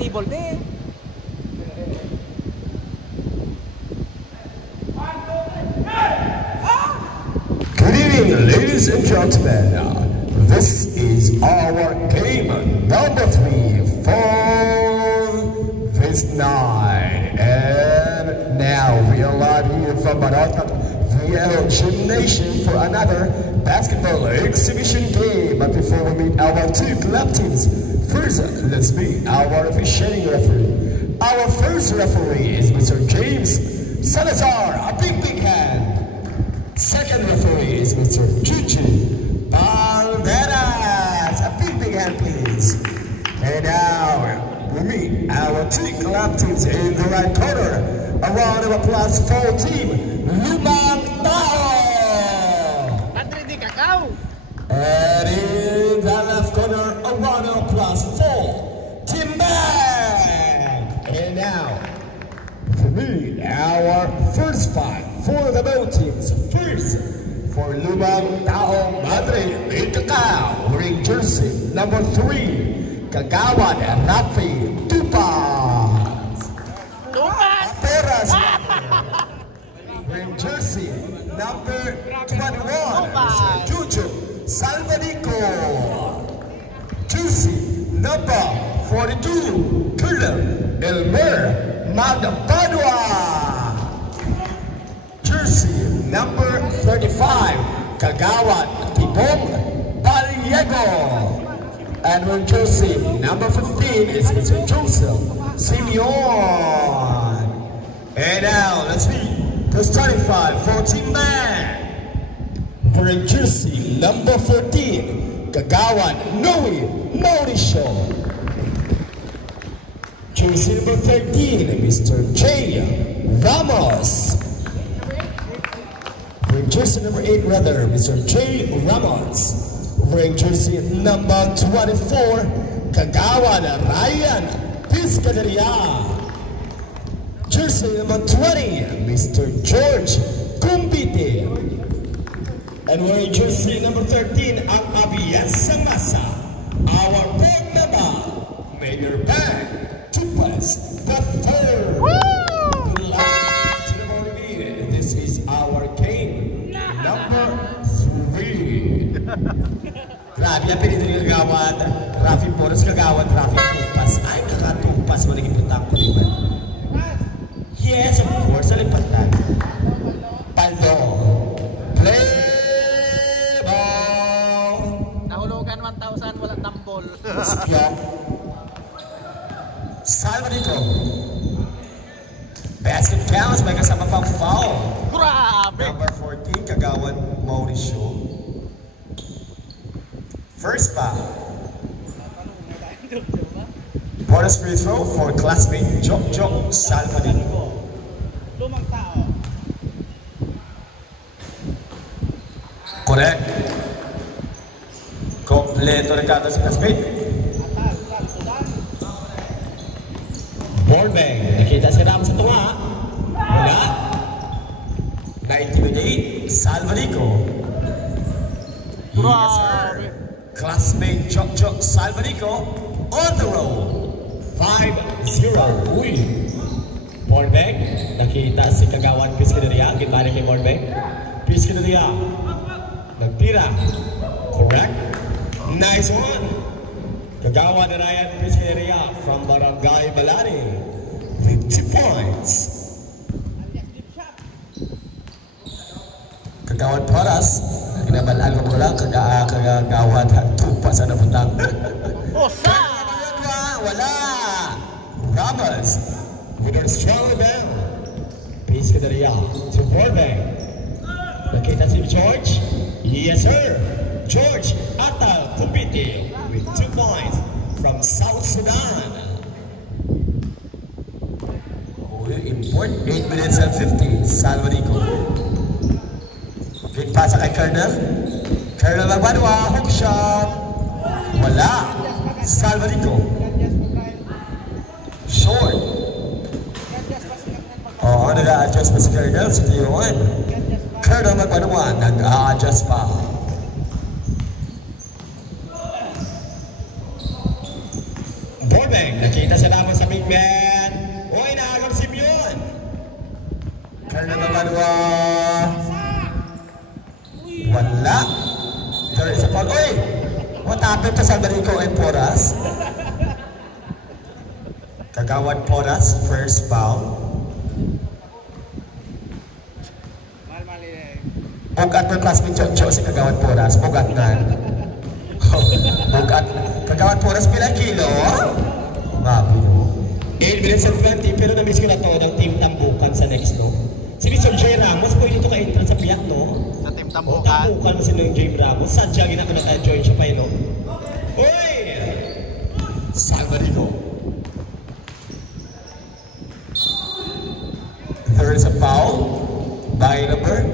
table din. Good evening, ladies and gentlemen. This is our game number 3 for this night. And now we are live here from Barotac VL Gymnasium for another basketball exhibition game. But before we meet our two club teams, first let's meet our officiating referee. Our first referee is Mr. James Salazar, a big hand. Second referee is Mr. Chuchu Balderas. A big hand, please. And now we meet our two club teams in the right corner. A round of applause for team Lumang Tao. And in the left corner, a round of applause for Team Bang. And now we meet our first fight for the both teams. First, for Lumang Tao Madre in Cacao, wearing jersey number 3, Kagawan Rafi Tupas. Peras, wearing jersey number 21, Juju Salvadico. Jersey number 42, Colonel Elmer Magpadua. Jersey number 35, Kagawan Tipong Baliego. And with jersey number 15 is Mr. Joseph Simeon. And now let's meet the starting five for Team Man. Wearing jersey number 14, Kagawan Noe Mauricio. Jersey number 13, Mr. J. Ramos. Wearing jersey number 8, rather, Mr. J. Ramos. Wearing jersey number 24, Kagawan Ryan Piscaderia. Jersey number 20, Mr. George Kumbite. And wearing jersey number 13, ang Abias Samasa, our board member, Mayor Bang Tupas the Third. Good luck to the motivated. This is our game number 3. Grabe, ang pinito niyo Kagawad, Rafi Boros Kagawad, Rafi Tupas. Ay, nakatupas mo naging putang ko, diba? Yes, of course, alipatan. Paldo. Play ball. Nahulugan 1,000, walang tambol. Salvadito. Basket counts, may kasama pang foul. Grabe! Number 14, Kagawan Mauricio. First foul. Bonus free throw for classmate Jok Salvadito. Lumang Tao. Correct. Kompleto na kata si classmate. Ballbang. Nakita si Ram sa tunga. Wala. 19-8. Salvadito. Yes, sir. Classmate Jok Salvadito on the roll. 5-0 win. Ballbang. Nakita si Kagawan Piscaderia. Gitbalik kay Ballbang. Piscaderia. Nagtira. Correct. Nice one. Kagawan Ryan Piscaderia from Barangay Balani with 2 points. Kagawan Paras. Kinabalago ko lang. Kagawan Tupas na putang. Osa! Wala. Ramos with a strong rebound. Piscaderia to Ballbang. Nakita si George. Yes, sir. George Atal Kumbite with 2 points from South Sudan. Import 8 minutes and 50. Salvadito. Big pass kay Colonel. Colonel Magbanwa. Hook shot. Wala. Salvadito. Short. Oh, nag-a-adjust pa si Colonel. Si T1. Colonel Magbanwa. Nag-a-adjust pa. Ballbang. Borbeng, nakita siya lamang sa big man. Uy, naagam si Mion. Colonel Mamadua. Wala. There is a foul. Uy, what happened to Sandarico and Porras? Kagawad Porras, first foul. Bugat mo classmate Chocho si Kagawad Porras. Bugat na. Bugat. Kagawad Porras pila kilo? Babi no. 8 minutes and 20 pero na-miss ko na to ng team Tambukan sa next no. Si Mr. J. Ramos po dito ka-entrance sa piyak no. Sa team Tambukan. Tambukan mo si J. Ramos. Sadya ginako na ka-join siya pa yun no. Uy! Salvadino. There is a foul by number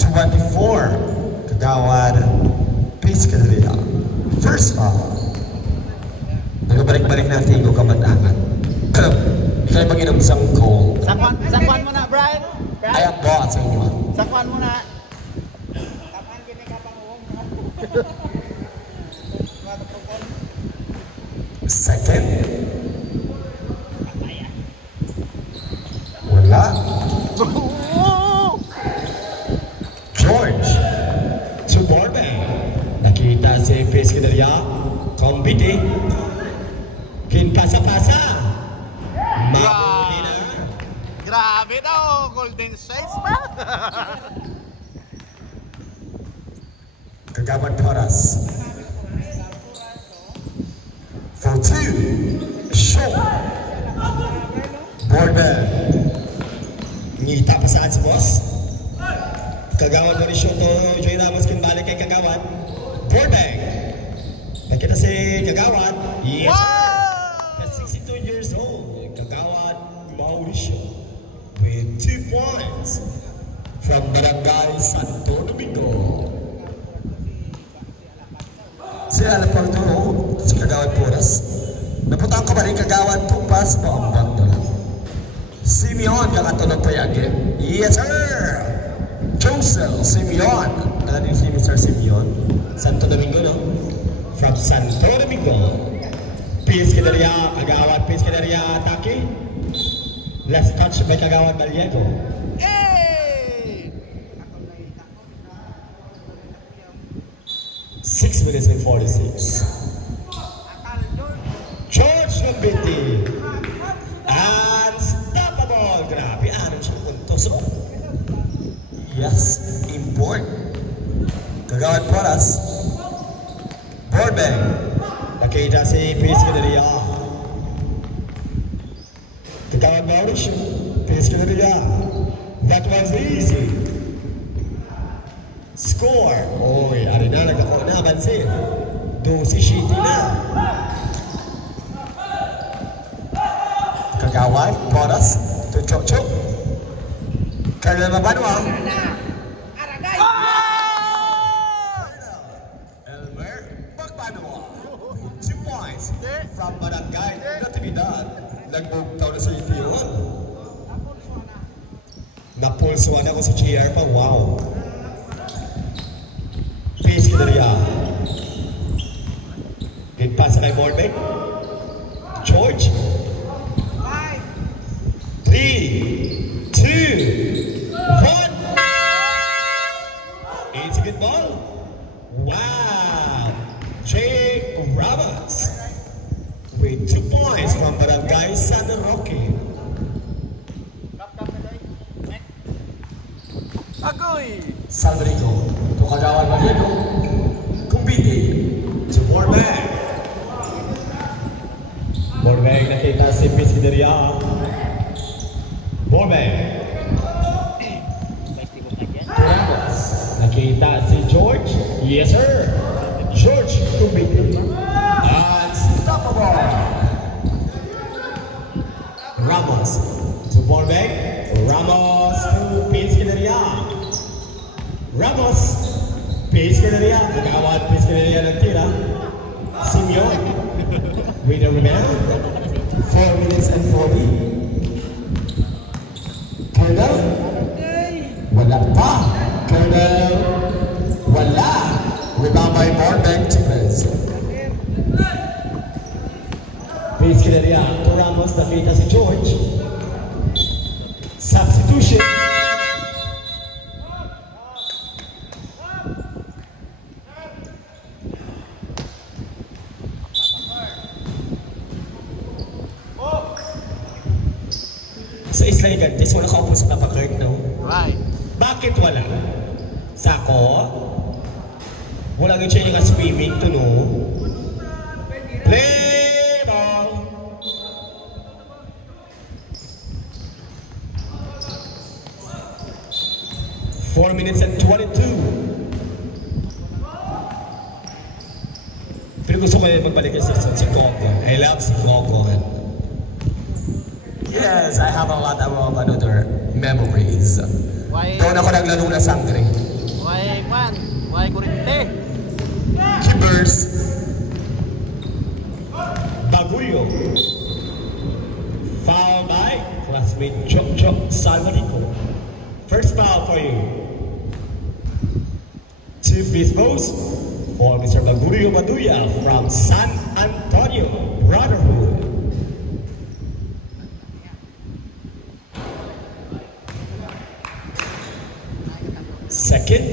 24. Kagawad Piscadilla. First foul. Nagabalik-balik natin ko kamandangan. Kaya mag-inom isang goal. Sakwan mo na, Brian. I am boss sa inyo. Sakwan mo na. Kapan kini kapang uwong. Second. Wala. George. To Borbeng. Nakita si Piscadilla. Kombiti. Kinpasa-pasa. Mahuli na. Grabe daw, Golden Shades ba? Kagawad Porras. For two. Short. Borbeng. Ngita pa saan si boss? Kagawad Mauricio to J. Ramos kinbalik kay Kagawad. Borbeng. Nakita si Kagawad. Yes. Wow! 62 years old. Kagawad Mauricio with 2 points from Barangay Santo Domingo. Si Alaporto, si Kagawad Porras. Naputang ko ba rin Kagawad Tupas? Paambang na lang. Simeon, kakatulog pa yung game. Yes, sir! Joseph Simeon. Alam niyo si Mr. Simeon? Santo Domingo, no? From Santo Domingo. Piscadilla, Kagawad Piscadilla, atake. Last touch by Kagawad Gallego. Hey! 6 minutes and 46. George Nobiti. Unstoppable. Grabe, ano siya puntos. Yes, import. Kagawad Porras. Borbeng. Nakita si Piscadilla. Kagawad Mauricio. Piscadilla. That was easy. Score. Oy, ari na, nagkako na, abansin. 12-7 na. Kagawad, Porras, to Chocho. Colonel Mabanwa. Elmer Magbanwa. 2 points from Barangay Natividad. Nagbugtaw na sa Itiwan. Napulsuan ako sa GR pa, wow. Piscadilla. Good pass kay Borbeng. George. 3, 2, 1. It's a good ball. Wow. Jake Ramos with 2 points from Barangay San Roque. Agoy! Salvador to Kagawad Gallego. Kumbiti to Borbeng. Borbeng nakita si Piscadilla. Borbeng. Ramos. Nakita si George. Yes, sir. George Kumbiti. Unstoppable. Ramos to Borbeng. Ramos to Piscadilla. Ramos. Piscadilla. Kagawad Piscadilla nagtira. Simeon with a rebound. 4 minutes and 40. Colonel, wala pa. Colonel, wala. Rebound by Borbeng to Bez. Escaleria to Ramos, nakita si George. Substitution. Sa Isla Gigantes, wala ka po sa Tapakert, no? Why? Bakit wala? Sako? Wala nga siya yung swimming to, no? Play ball! Four minutes and 22. Pero gusto ko yung magbalik si Coco. I love si Coco. Yes, I have a lot of another memories. Why? Doon ako naglaro na sangre. Why, man? Why kurente? Keepers. Bagulyo. Foul by classmate Chok Salvadorico. First foul for you. Two free throws for Mr. Bagulyo Baduya from San Antonio Brotherhood. Second.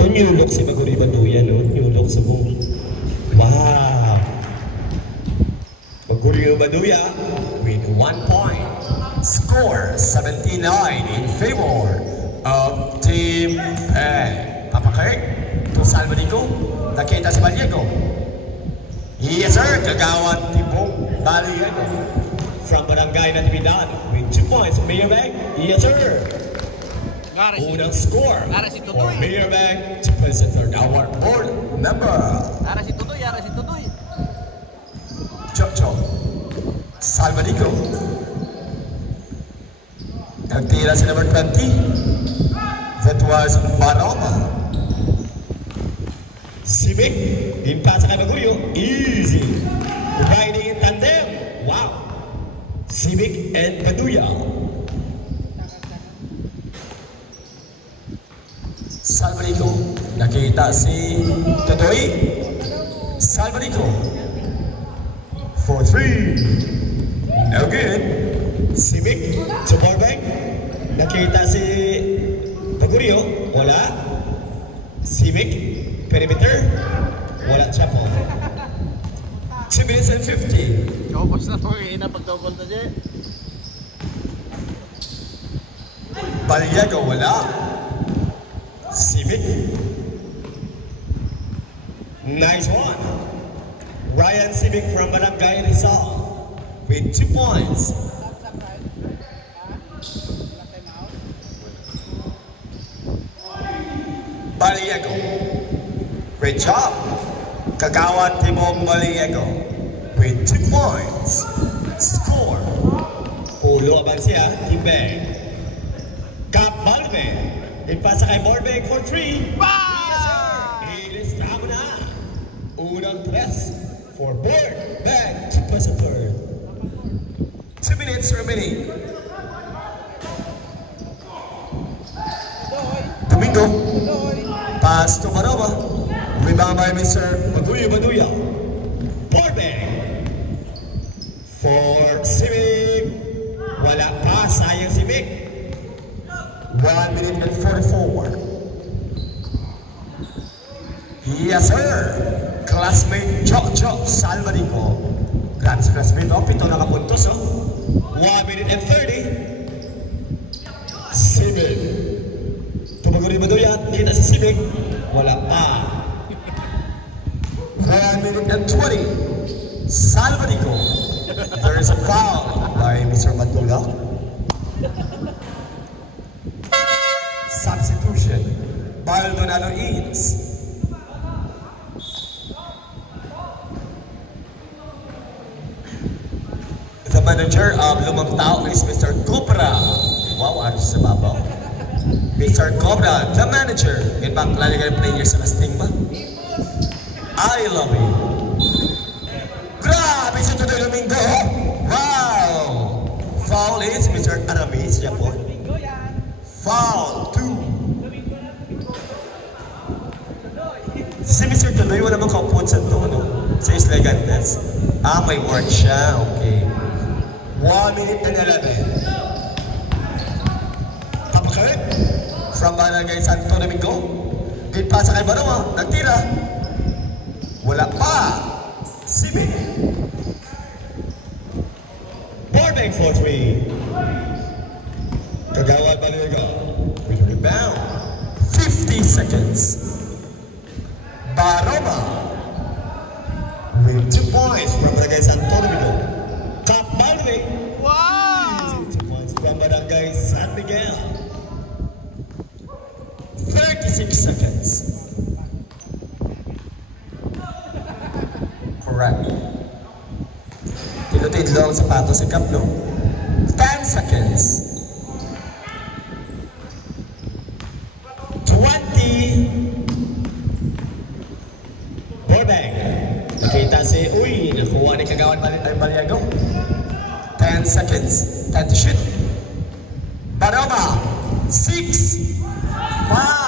Doon yulok si Bagulyo Baduya, no? Yulok sa buong. Wow! Bagulyo Baduya with 1 point. Score 79 in favor of Team Peg. Papakert to Salvadorico. Nakita si Baliego. Yes sir, Kagawad Tibong Baliego. From Barangay Natividad with 2 points. Mayor Bag, yes sir. Unang score for Mayor Bag to present our board member. Ara si Tutoy, ara si Tutoy. Chok Salvadorico. Nagtira si number 20. That was Baroma. Civic, in pass kay Bagulyo, easy. Riding in tandem. Wow. Civic and Baduya. Salvadorico, nakita si Totoy. Salvadorico. For 3. No good. Civic to Borbeg. Nakita si Bagulyo. Wala. Civic. Perimeter. Wala siya po. 2 minutes and 50. Kaubos na po kayo na pag-double na dyan. Baliego, wala. Civic. Nice one. Ryan Civic from Barangay Rizal with 2 points. Baliego. Great job. Kagawad Timong Baliego with 2 points. Score. Pulo abang siya, Timbeng. Cap Balve. Ipasa kay Borbeg for 3. Yes, sir. Ilistamo na. Unang press for Borbeg to pass a third. 2 minutes remaining. Domingo. Pass to Baroma. Rebound by Mr. Bagulyo Baduya. Borbeg. For Civic. Wala pa. Sayang Civic. 1 minute and 44. Yes, sir. Classmate Chok Salvadorico. Grabe si classmate, oh. 7 nakapuntos, oh. 1 minute and 30. Civic. Tumaguri ba doon yan? Kita si Civic. Wala pa. 1 minute and 20. Salvadorico. There is a foul by Mr. Matula. Substitution. Baldonado Eads. The manager of Lumang Tao is Mr. Cobra. Wow, ano sa babaw? Mr. Cobra, the manager. Yan ba ang lalagay ng players sa lasting ba? I love you. Grabe si Tutoy Domingo. Wow! Foul is Mr. Aramis. Yan po. Foul 2. Si Mr. Tuloy, wala mang kaupod sa to, no? Sa Isla Gandes. Ah, may work siya. Okay. 1 minute and 11. Kapakit. From Barangay Santo Domingo. Good pass kay Barawa. Nagtira. Wala pa. Sibi. Burbank for 3. Kagawad Baliga. With rebound. 50 seconds. Baroma. With 2 points from Barangay Santo Domingo. Cap Malve. Wow! 2 points from Barangay San Miguel. 36 seconds. Correct. Tinutidlo ang sapatos si Kaplo. 10 seconds. 20. Burbank. Nakita si Uy. Nakuha ni Kagawad Baliago. 10 seconds. 10 to shoot. Baroma. 6. 5.